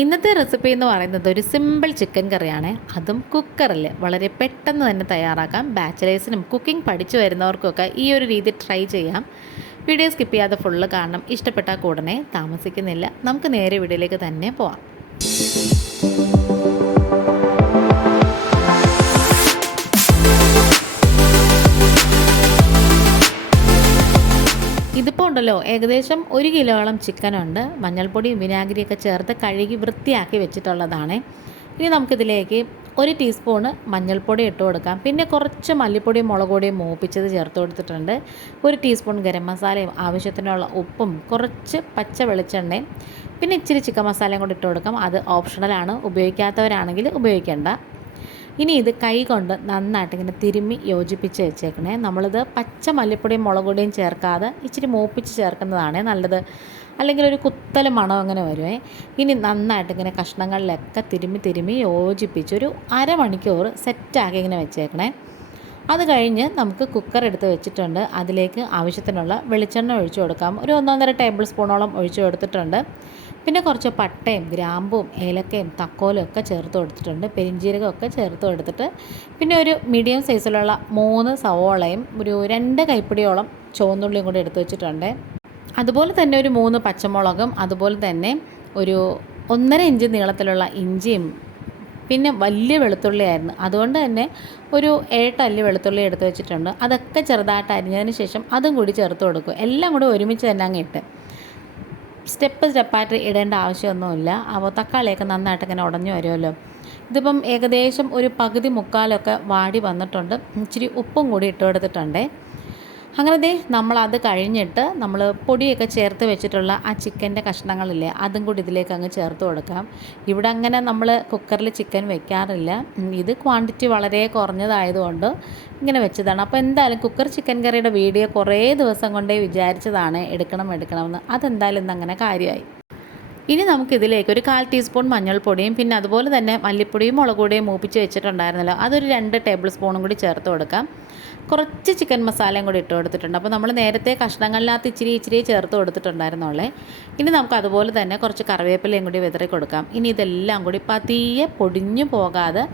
ഇന്നത്തെ റെസിപ്പി എന്ന് പറയുന്നത് ഒരു സിമ്പിൾ ചിക്കൻ കറിയാണ്. അതും കുക്കറിൽ വളരെ പെട്ടെന്ന് തന്നെ തയ്യാറാക്കാം. ബാച്ചിലേഴ്സിനും കുക്കിംഗ് പഠിച്ചു വരുന്നവർക്കൊക്കെ ഈ ഒരു രീതി ട്രൈ ചെയ്യാം. വീഡിയോ സ്കിപ്പ് ചെയ്യാതെ ഫുള്ള് കാണണം. ഇഷ്ടപ്പെട്ടാൽ കൂടനെ താമസിക്കുന്നില്ല, നമുക്ക് നേരെ വീഡിയോയിലേക്ക് തന്നെ പോവാം. ഇതിപ്പോൾ ഉണ്ടല്ലോ, ഏകദേശം 1 കിലോളം ചിക്കനുണ്ട്. മഞ്ഞൾപ്പൊടിയും വിനാഗിരിയൊക്കെ ചേർത്ത് കഴുകി വൃത്തിയാക്കി വെച്ചിട്ടുള്ളതാണ്. ഇനി നമുക്കിതിലേക്ക് 1 ടീസ്പൂണ് മഞ്ഞൾപ്പൊടി ഇട്ട് കൊടുക്കാം. പിന്നെ കുറച്ച് മല്ലിപ്പൊടിയും മുളക് പൊടിയും മൂപ്പിച്ചത് ചേർത്ത് കൊടുത്തിട്ടുണ്ട്. 1 ടീസ്പൂൺ ഗരം മസാലയും ആവശ്യത്തിനുള്ള ഉപ്പും കുറച്ച് പച്ച വെളിച്ചെണ്ണയും പിന്നെ ഇച്ചിരി ചിക്കൻ മസാലയും കൂടി ഇട്ട് കൊടുക്കാം. അത് ഓപ്ഷണലാണ്, ഉപയോഗിക്കാത്തവരാണെങ്കിൽ ഉപയോഗിക്കേണ്ട. ഇനി ഇത് കൈ കൊണ്ട് നന്നായിട്ട് ഇങ്ങനെ തിരുമ്മി യോജിപ്പിച്ച് വെച്ചേക്കണേ. നമ്മളിത് പച്ച മല്ലിപ്പൊടിയും മുളക് പൊടിയും ചേർക്കാതെ ഇച്ചിരി മൂപ്പിച്ച് ചേർക്കുന്നതാണ് നല്ലത്, അല്ലെങ്കിൽ ഒരു കുത്തൽ മണം അങ്ങനെ വരുമേ. ഇനി നന്നായിട്ട് ഇങ്ങനെ കഷ്ണങ്ങളിലൊക്കെ തിരുമ്മി യോജിപ്പിച്ച് ഒരു അരമണിക്കൂർ സെറ്റാക്കി ഇങ്ങനെ വെച്ചേക്കണേ. അത് കഴിഞ്ഞ് നമുക്ക് കുക്കർ എടുത്ത് വെച്ചിട്ടുണ്ട്. അതിലേക്ക് ആവശ്യത്തിനുള്ള വെളിച്ചെണ്ണ ഒഴിച്ചു കൊടുക്കാം. ഒരു 1.5 ടേബിൾ സ്പൂണോളം ഒഴിച്ചു കൊടുത്തിട്ടുണ്ട്. പിന്നെ കുറച്ച് പട്ടയും ഗ്രാമ്പും ഏലക്കയും തക്കോലും ഒക്കെ ചേർത്ത് കൊടുത്തിട്ടുണ്ട്. പെരിഞ്ചീരകമൊക്കെ ചേർത്ത് കൊടുത്തിട്ട് പിന്നെ ഒരു മീഡിയം സൈസിലുള്ള 3 സവോളയും ഒരു 2 കൈപ്പിടിയോളം ചുവന്നുള്ളിയും കൂടി എടുത്ത് വെച്ചിട്ടുണ്ട്. അതുപോലെ തന്നെ ഒരു 3 പച്ചമുളകും അതുപോലെ തന്നെ ഒരു 1.5 ഇഞ്ച് നീളത്തിലുള്ള ഇഞ്ചിയും പിന്നെ വലിയ വെളുത്തുള്ളിയായിരുന്നു, അതുകൊണ്ട് തന്നെ ഒരു 7 അല്ലി വെളുത്തുള്ളി എടുത്ത് വെച്ചിട്ടുണ്ട്. അതൊക്കെ ചെറുതായിട്ട് അരിഞ്ഞതിന് ശേഷം അതും കൂടി ചേർത്ത് കൊടുക്കും. എല്ലാം കൂടി ഒരുമിച്ച് തന്നെ അങ്ങ് ഇട്ട് സ്റ്റെപ്പായിട്ട് ഇടേണ്ട ആവശ്യമൊന്നുമില്ല. അപ്പോൾ തക്കാളിയൊക്കെ നന്നായിട്ട് ഇങ്ങനെ ഉടഞ്ഞു വരുമല്ലോ. ഇതിപ്പം ഏകദേശം ഒരു പകുതി മുക്കാലൊക്കെ വാടി വന്നിട്ടുണ്ട്. ഇച്ചിരി ഉപ്പും കൂടി ഇട്ട് കൊടുത്തിട്ടുണ്ട്. അങ്ങനെ നമ്മളത് കഴിഞ്ഞിട്ട് നമ്മൾ പൊടിയൊക്കെ ചേർത്ത് വെച്ചിട്ടുള്ള ആ ചിക്കൻ്റെ കഷ്ണങ്ങളില്ലേ, അതും കൂടി ഇതിലേക്ക് അങ്ങ് ചേർത്ത് കൊടുക്കാം. ഇവിടെ അങ്ങനെ നമ്മൾ കുക്കറിൽ ചിക്കൻ വെക്കാറില്ല. ഇത് ക്വാണ്ടിറ്റി വളരെ കുറഞ്ഞതായതുകൊണ്ട് ഇങ്ങനെ വെച്ചതാണ്. അപ്പോൾ എന്തായാലും കുക്കർ ചിക്കൻ കറിയുടെ വീഡിയോ കുറേ ദിവസം കൊണ്ടേ വിചാരിച്ചതാണ് എടുക്കണമെന്ന്. അതെന്തായാലും ഇന്നങ്ങനെ കാര്യമായി. ഇനി നമുക്കിതിലേക്ക് ഒരു 1/4 ടീസ്പൂൺ മഞ്ഞൾപ്പൊടിയും പിന്നെ അതുപോലെ തന്നെ മല്ലിപ്പൊടിയും മുളക് പൊടിയും മൂപ്പിച്ച് വെച്ചിട്ടുണ്ടായിരുന്നല്ലോ, അതൊരു 2 ടേബിൾ സ്പൂണും കൂടി ചേർത്ത് കൊടുക്കാം. കുറച്ച് ചിക്കൻ മസാലയും കൂടി ഇട്ട് കൊടുത്തിട്ടുണ്ട്. അപ്പോൾ നമ്മൾ നേരത്തെ കഷ്ണങ്ങളിനകത്ത് ഇച്ചിരി ചേർത്ത് കൊടുത്തിട്ടുണ്ടായിരുന്നുള്ളേ. ഇനി നമുക്ക് അതുപോലെ തന്നെ കുറച്ച് കറിവേപ്പിലയും കൂടി വിതറി കൊടുക്കാം. ഇനി ഇതെല്ലാം കൂടി പതിയെ പൊടിഞ്ഞു പോകാതെ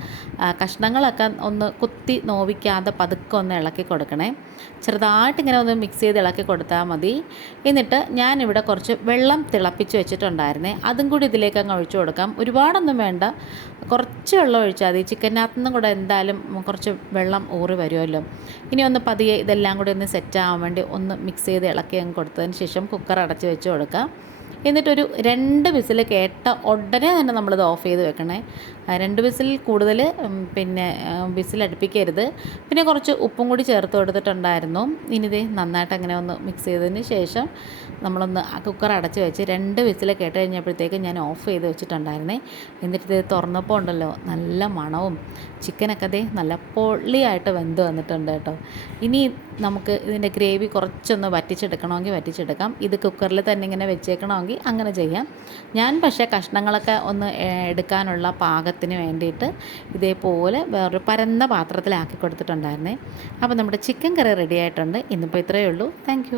കഷ്ണങ്ങളൊക്കെ ഒന്ന് കുത്തി നോവിക്കാതെ പതുക്കെ ഒന്ന് ഇളക്കി കൊടുക്കണേ. ചെറുതായിട്ട് ഇങ്ങനെ ഒന്ന് മിക്സ് ചെയ്ത് ഇളക്കി കൊടുത്താൽ മതി. എന്നിട്ട് ഞാനിവിടെ കുറച്ച് വെള്ളം തിളപ്പിച്ച് വെച്ചിട്ടുണ്ടായിരുന്നേ, അതും കൂടി ഇതിലേക്ക് അങ്ങ് ഒഴിച്ചു കൊടുക്കാം. ഒരുപാടൊന്നും വേണ്ട, കുറച്ച് വെള്ളം ഒഴിച്ചാൽ മതി. ചിക്കനകത്തു നിന്നും കൂടെ എന്തായാലും കുറച്ച് വെള്ളം ഊറി വരുമല്ലോ. ഇനി ഒന്ന് പതിയെ ഇതെല്ലാം കൂടി ഒന്ന് സെറ്റാകാൻ വേണ്ടി ഒന്ന് മിക്സ് ചെയ്ത് ഇളക്കി അങ്ങ് കൊടുത്തതിന് ശേഷം കുക്കർ അടച്ച് വെച്ച് കൊടുക്കാം. എന്നിട്ടൊരു 2 വിസിൽ കേട്ട ഉടനെ തന്നെ നമ്മളിത് ഓഫ് ചെയ്ത് വെക്കണേ. 2 വിസിൽ കൂടുതൽ പിന്നെ വിസിൽ അടുപ്പിക്കരുത്. പിന്നെ കുറച്ച് ഉപ്പും കൂടി ചേർത്ത് കൊടുത്തിട്ടുണ്ടായിരുന്നു. ഇനി ഇത് നന്നായിട്ട് അങ്ങനെ ഒന്ന് മിക്സ് ചെയ്തതിന് ശേഷം നമ്മളൊന്ന് കുക്കർ അടച്ച് വെച്ച് 2 വിസിൽ കേട്ട് കഴിഞ്ഞപ്പോഴത്തേക്ക് ഞാൻ ഓഫ് ചെയ്ത് വെച്ചിട്ടുണ്ടായിരുന്നേ. എന്നിട്ട് ഇത് തുറന്നപ്പോൾ ഉണ്ടല്ലോ, നല്ല മണവും ചിക്കനൊക്കെ നല്ല പൊള്ളിയായിട്ട് വെന്ത് വന്നിട്ടുണ്ട് കേട്ടോ. ഇനി നമുക്ക് ഇതിൻ്റെ ഗ്രേവി കുറച്ചൊന്ന് വറ്റിച്ചെടുക്കണമെങ്കിൽ വറ്റിച്ചെടുക്കാം. ഇത് കുക്കറിൽ തന്നെ ഇങ്ങനെ വെച്ചേക്കണമെങ്കിൽ അങ്ങനെ ചെയ്യാം. ഞാൻ പക്ഷേ കഷ്ണങ്ങളൊക്കെ ഒന്ന് എടുക്കാനുള്ള പാകത്തിന് വേണ്ടിയിട്ട് ഇതേപോലെ വേറൊരു പരന്ന പാത്രത്തിലാക്കി കൊടുത്തിട്ടുണ്ടായിരുന്നേ. അപ്പോൾ നമ്മുടെ ചിക്കൻ കറി റെഡി ആയിട്ടുണ്ട്. ഇന്നിപ്പോൾ ഇത്രയേ ഉള്ളൂ. താങ്ക്